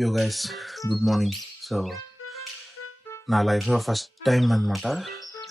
యో guys, good morning. So నా లైఫ్లో ఫస్ట్ టైం అనమాట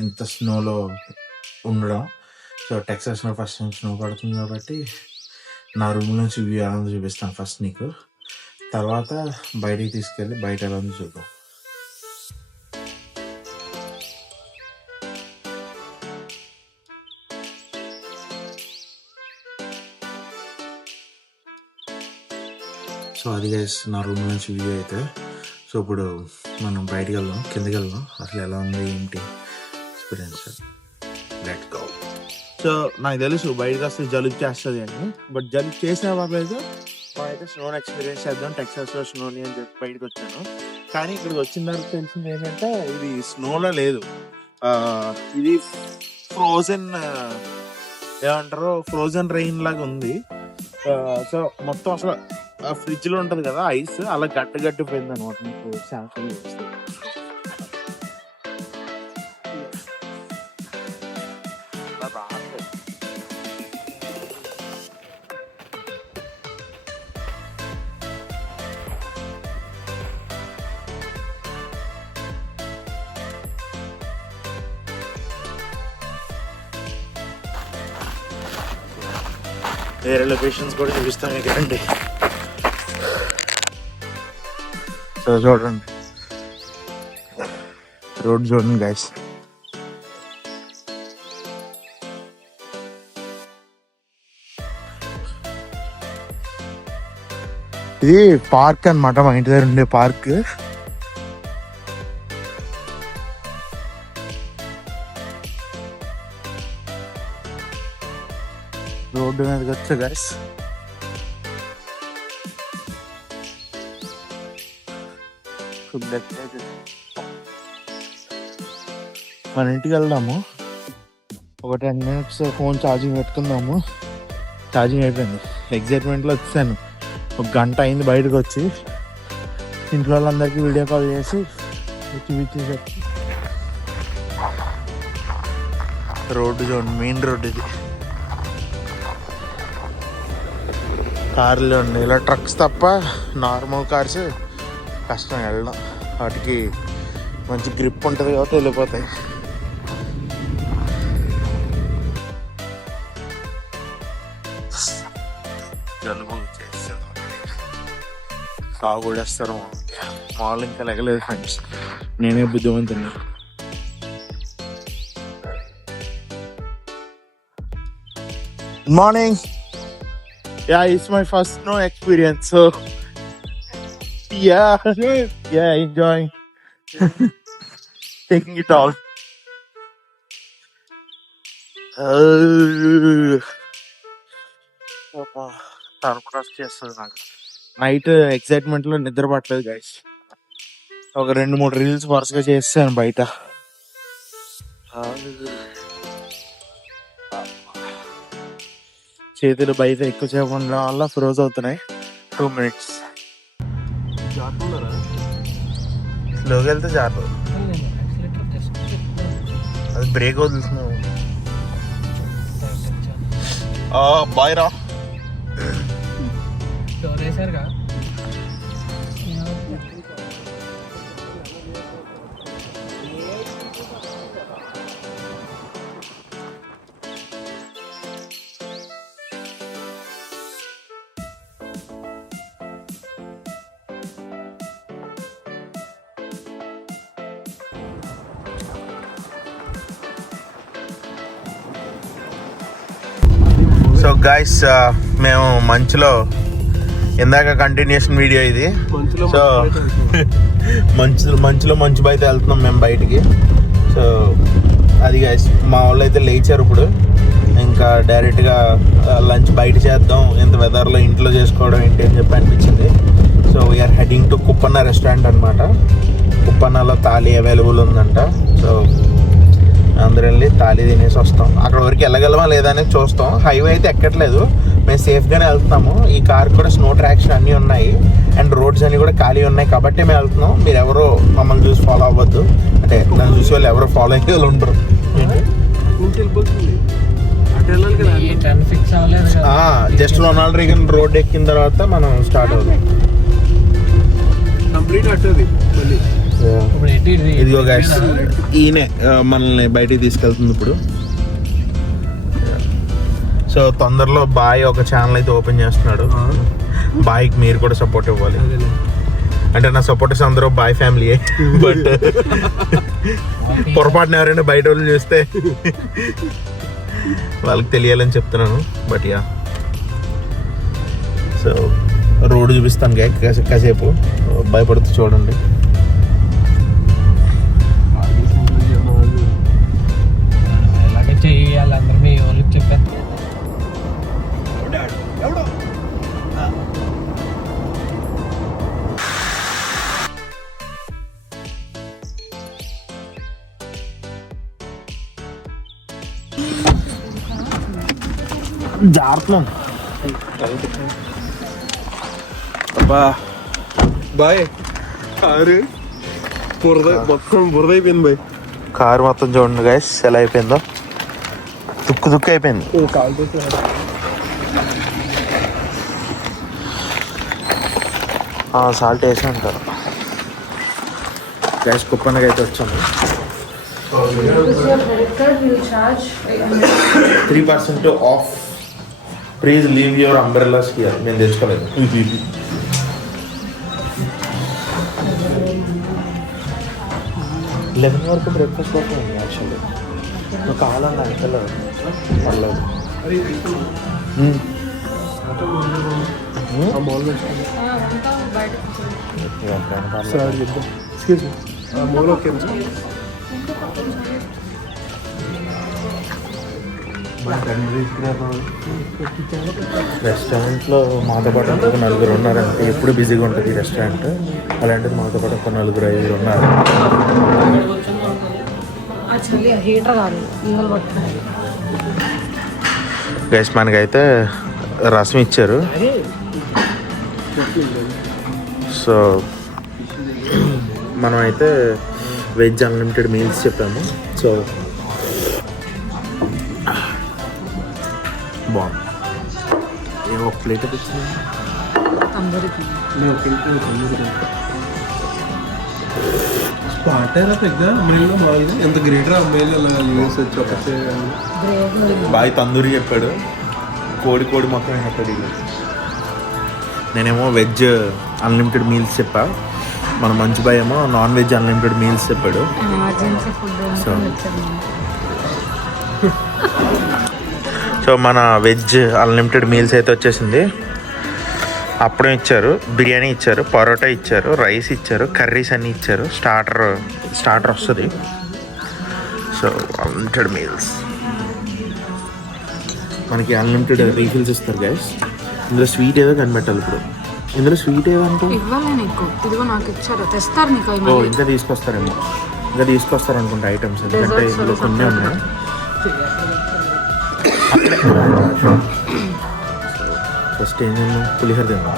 ఇంత స్నోలో ఉండడం. సో టెక్సాస్లో ఫస్ట్ టైం స్నో పడుతుంది కాబట్టి నా రూమ్ నుంచి వ్యూ ఎలా ఉందో చూపిస్తాను ఫస్ట్ నీకు. తర్వాత బయటికి తీసుకెళ్ళి బయట ఎలా ఉందో చూద్దాం. సో అది గైస్ నా రూమ్ నుంచి వ్యూ అయితే. సో ఇప్పుడు మనం బయటికి వెళ్దాం, కిందకి వెళ్దాం, అసలు ఎలా ఉంది ఏంటి ఎక్స్పీరియన్స్. Let's go. సో నాకు తెలుసు బయటకు వస్తే జలుబు చేస్తుంది అని, బట్ జలుబు చేసిన పర్లేదు. అయితే స్నోని ఎక్స్పీరియన్స్ చేద్దాం, టెక్సాస్లో స్నోని అని చెప్పి బయటకు వచ్చాను. కానీ ఇక్కడికి వచ్చిన తర్వాత తెలిసింది ఏంటంటే ఇది స్నోలో లేదు, ఇది ఫ్రోజన్ ఏమంటారు ఫ్రోజన్ రెయిన్ లాగా ఉంది. సో మొత్తం అసలు ఫ్రిడ్జ్ లో ఉంటది కదా ఐస్, అలా గట్టిపోయింది అనమాట. మీకు శాంపుల్ చూస్తే వేరే లొకేషన్స్ కూడా చూపిస్తాం ఇక్కడండి. సో చూడండి, రోడ్ చూడండి గైస్. ఇది పార్క్ అన్నమాట, మా ఇంటి దగ్గర ఉండే పార్క్. రోడ్డు మీదకి వచ్చా గైస్. మన ఇంటికి వెళ్దాము, ఒక 10 minutes ఫోన్ ఛార్జింగ్ పెట్టుకుందాము. ఛార్జింగ్ అయిపోయింది. ఎగ్జైట్మెంట్లో వచ్చాను, ఒక గంట అయింది బయటకు వచ్చి. ఇంట్లో వాళ్ళందరికీ వీడియో కాల్ చేసి చూపించేసి. రోడ్డు చూడండి, మెయిన్ రోడ్ ఇది. కార్లు ఉండి ఇలా ట్రక్స్ తప్ప నార్మల్ కార్స్ కష్టం వెళ్ళడం. వాటికి మంచి గ్రిప్ ఉంటుంది కాబట్టి వెళ్ళిపోతాయి. జలుబు చేస్తారు, సాగు కూడా వేస్తారు. మామూలు ఇంకా లెగలేదు ఫ్రెండ్స్, నేనే బుద్ధిమంతున్నా. Good morning. Yeah, it's my first snow experience, so yeah, enjoying taking it all. Turbulence చేస్తుంది నాకు. నైట్ ఎక్సైట్మెంట్ లో నిద్ర పట్టలేదు గైస్. ఒక 2-3 రీల్స్ వరుసగా చేస్తాను బయట. చేతులు బయట ఎక్కువసేపు ఉండడం వల్ల ఫ్రోజ్ అవుతున్నాయి. 2 minutes స్లోగా వెళ్తే జారు, అది బ్రేక్ వదులుతున్నావు. బాయ్ రా. సో గైస్, మేము మంచులో ఇందాక కంటిన్యూషన్ వీడియో ఇది. సో మంచులో మంచు బయట వెళ్తున్నాం మేము బయటికి. సో అది గైస్, మా వాళ్ళు అయితే లేచారు ఇప్పుడు. ఇంకా డైరెక్ట్గా లంచ్ బయట చేద్దాం, ఇంత వెదర్లో ఇంట్లో చేసుకోవడం ఏంటి అని చెప్పి అనిపించింది. So we're heading to Kuppanna restaurant అనమాట. కుప్పన్నలో థాలీ అవైలబుల్ ఉందంట. సో అందరూ వెళ్ళి థాలీ తినేసి వస్తాం. అక్కడ వరకు వెళ్ళగలమా లేదా అనేది చూస్తాం. హైవే అయితే ఎక్కట్లేదు, మేము సేఫ్గానే వెళ్తున్నాము. ఈ కార్ కూడా స్నో ట్రాక్షన్ అన్నీ ఉన్నాయి అండ్ రోడ్స్ అన్నీ కూడా ఖాళీ ఉన్నాయి కాబట్టి మేము వెళ్తున్నాం. మీరు ఎవరో మమ్మల్ని చూసి ఫాలో అవ్వద్దు, అంటే నన్ను చూసి వాళ్ళు ఎవరో ఫాలో అయ్యే వాళ్ళు ఉండరు. జస్ట్ రొనాల్డ్ రీగన్ రోడ్ ఎక్కిన తర్వాత మనం స్టార్ట్ అవుతాం. ఇదిగో గైస్, ఈయనే మనల్ని బయటికి తీసుకెళ్తుంది ఇప్పుడు. సో తొందరలో బాయ్ ఒక ఛానల్ అయితే ఓపెన్ చేస్తున్నాడు. బాయ్కి మీరు కూడా సపోర్ట్ ఇవ్వాలి. అంటే నా సపోర్టర్స్ అందరూ బాయ్ ఫ్యామిలీయే, బట్ పొరపాటున ఎవరైనా బయట వాళ్ళు చూస్తే వాళ్ళకి తెలియాలని చెప్తున్నాను. బట్ యా, సో రోడ్డు చూపిస్తాను కాసేపు, భయపడుతూ చూడండి. అలాగే చెయ్యాలి, అందరూ మీ వాళ్ళకి చెప్పాను. జాగ్రత్త అబ్బా బాయ్. కారు మొత్తం బురద అయిపోయింది బాయ్. కారు మొత్తం చూడండి గైస్ ఎలా అయిపోయిందో, తుక్కు అయిపోయింది. సాల్ట్ వేసి అంటారు గైస్. కుప్పన్నకి అయితే వచ్చాము. 3% of. Please leave your umbrellas here. నేను తెచ్చుకోలేదు. 11 వరకు బ్రేక్ఫాస్ట్ వరకు ఉంది యాక్చువల్లీ. నువ్వు కావాలన్నా అంకల్ పర్లేదు. రెస్టారెంట్లో మాతో పాటు ఇంకొక 4 ఉన్నారంటే ఎప్పుడు బిజీగా ఉంటుంది రెస్టారెంట్. అలాంటిది మాతో పాటు ఒక 4-5 ఉన్నారు. గైస్ మనకైతే రసం ఇచ్చారు. సో మనం అయితే వెజ్ అన్లిమిటెడ్ మీల్స్ చెప్పాము. సో బాగుంది. ఒక ప్లేట్ తెచ్చింది స్పాటర్ పెద్ద అమ్మాయిలో మామూలుగా ఎంత గ్రేటర్ అమ్మాయిలు అలా యూఎస్ వచ్చి బాయ్ తందూరి చెప్పాడు. కోడి మొత్తం అయినట్టు. నేనేమో వెజ్ అన్లిమిటెడ్ మీల్స్ చెప్పా. మన మంచి బాయ్ ఏమో నాన్ వెజ్ అన్లిమిటెడ్ మీల్స్ చెప్పాడు. సో మన వెజ్ అన్లిమిటెడ్ మీల్స్ అయితే వచ్చేసింది. అప్పుడం ఇచ్చారు, బిర్యానీ ఇచ్చారు, పరోటా ఇచ్చారు, రైస్ ఇచ్చారు, కర్రీస్ అన్నీ ఇచ్చారు. స్టార్టర్ వస్తుంది. సో అన్లిమిటెడ్ మీల్స్ మనకి అన్లిమిటెడ్ రీఫిల్స్ ఇస్తారు గైస్. ఇందులో స్వీట్ ఏదో కనిపెట్టాలి ఇప్పుడు. ఇందులో స్వీట్ ఏదంటే ఇంకా తీసుకొస్తారేమో, ఇంకా తీసుకొస్తారు అనుకుంటా ఐటమ్స్. ఎందుకంటే ఇందులో కొన్ని ఉన్నాయి. ఫస్ట్ ఏం తిన్నాం? పులిహోర తిన్నాం.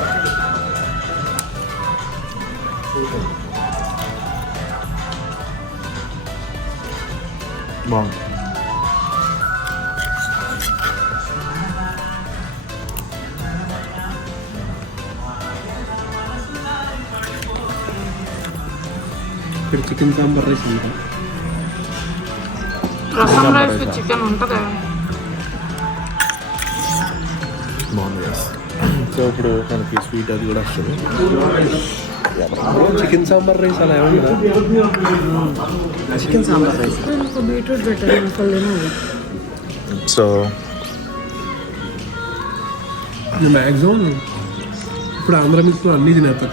బాగుంది. ఇక్కడ చికెన్ సాంబార్ రైస్ చికెన్ ఉంటుంది. బాగుంది. సో ఇప్పుడు మనకి స్వీట్ అది కూడా వస్తుంది. చికెన్ సాంబార్ రైస్ అలా ఏమన్నా చికెన్ సాంబార్ రైస్ బీట్రూట్ పెట్టారు. సో మ్యాక్సిమం ఇప్పుడు ఆంధ్ర మిక్స్లో అన్నీ తినేస్తా.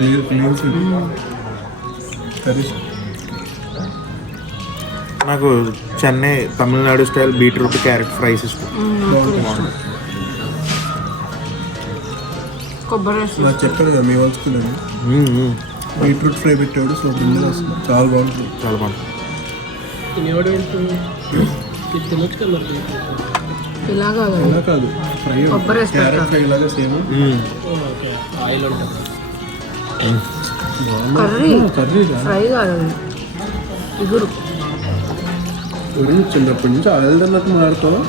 కర్రీస్ నాకు Chennai Tamil Nadu style beetroot carrot fries ఇష్టం. నాకు చెప్పాను కదా మీ వంచుకున్నాను. బీట్రూట్ ఫ్రై పెట్టాడు. సో బిందెలు వస్తుంది. చాలా బాగుంటుంది. చాలా బాగుంటుంది. ఇలా కాదు ఫ్రై, క్యారెట్ ఫ్రై లాగా సేమ్. కర్రీ ఫ్రై కాదు, ఇగురు. చిన్నప్పటి నుంచి ఆయిల్ తిన్నట్టు మారుతావా?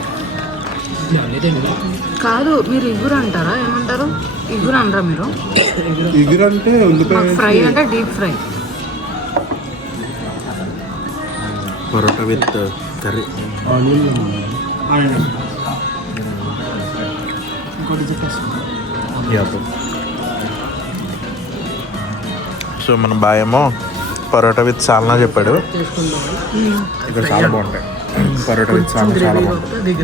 కాదు, మీరు ఇగురు అంటారా? ఏమంటారు? ఇగురు అనరా మీరు? ఇగురు అంటే ఫ్రై అంటే deep fry. Parotta with curry. So మన బాయేమో పరోటా విత్ సాల్నా చెప్పాడు. ఇక్కడ చాలా బాగుంటాయి. పరోటా విత్ సాల్నా చాలా బాగుంటాయి.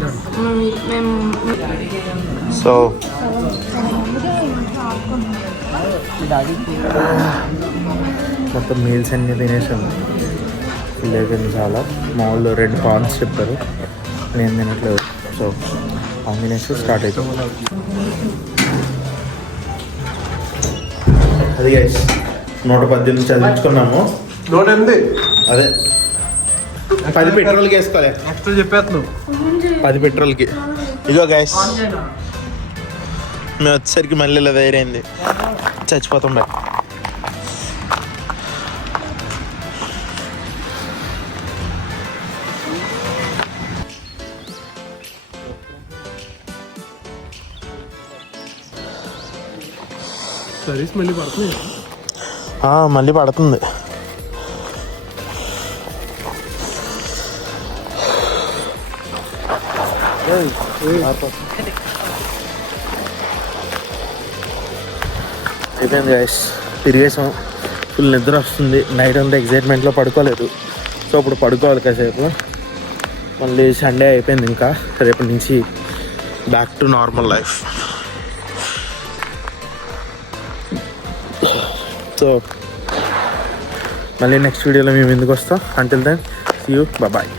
మేము సో మొత్తం మీల్స్ అన్నీ తినేసాము. ఫుల్ అయిపోయింది చాలా. మా వాళ్ళు 2 పాన్స్ చెప్పారు, నేను తినట్లేదు. సో పాన్ తినేసి స్టార్ట్ అవుతాం. అది గైస్ 118 చదివించుకున్నాము. 108 అదే 10 పెట్రోల్కి వేసుకోలే, నెక్స్ట్ చెప్పేస్తున్నావు. 10 పెట్రోల్కి. ఇగో గైస్ మేము వచ్చేసరికి మళ్ళీ ఇలా వేరైంది, చచ్చిపోతాం బాయ్. సర్వీస్ మళ్ళీ పడుతుంది. మళ్ళీ పడుతుంది. అయిపోయింది గైస్, తిరిగేసాం. ఫుల్ నిద్ర వస్తుంది. నైట్ అంతా ఎగ్జైట్మెంట్లో పడుకోలేదు. సో ఇప్పుడు పడుకోవాలి కాసేపు. మళ్ళీ సండే అయిపోయింది. ఇంకా రేపటి నుంచి back to normal life. So మళ్ళీ నెక్స్ట్ వీడియోలో మేము ఎందుకు వస్తాం. Until then see you, bye.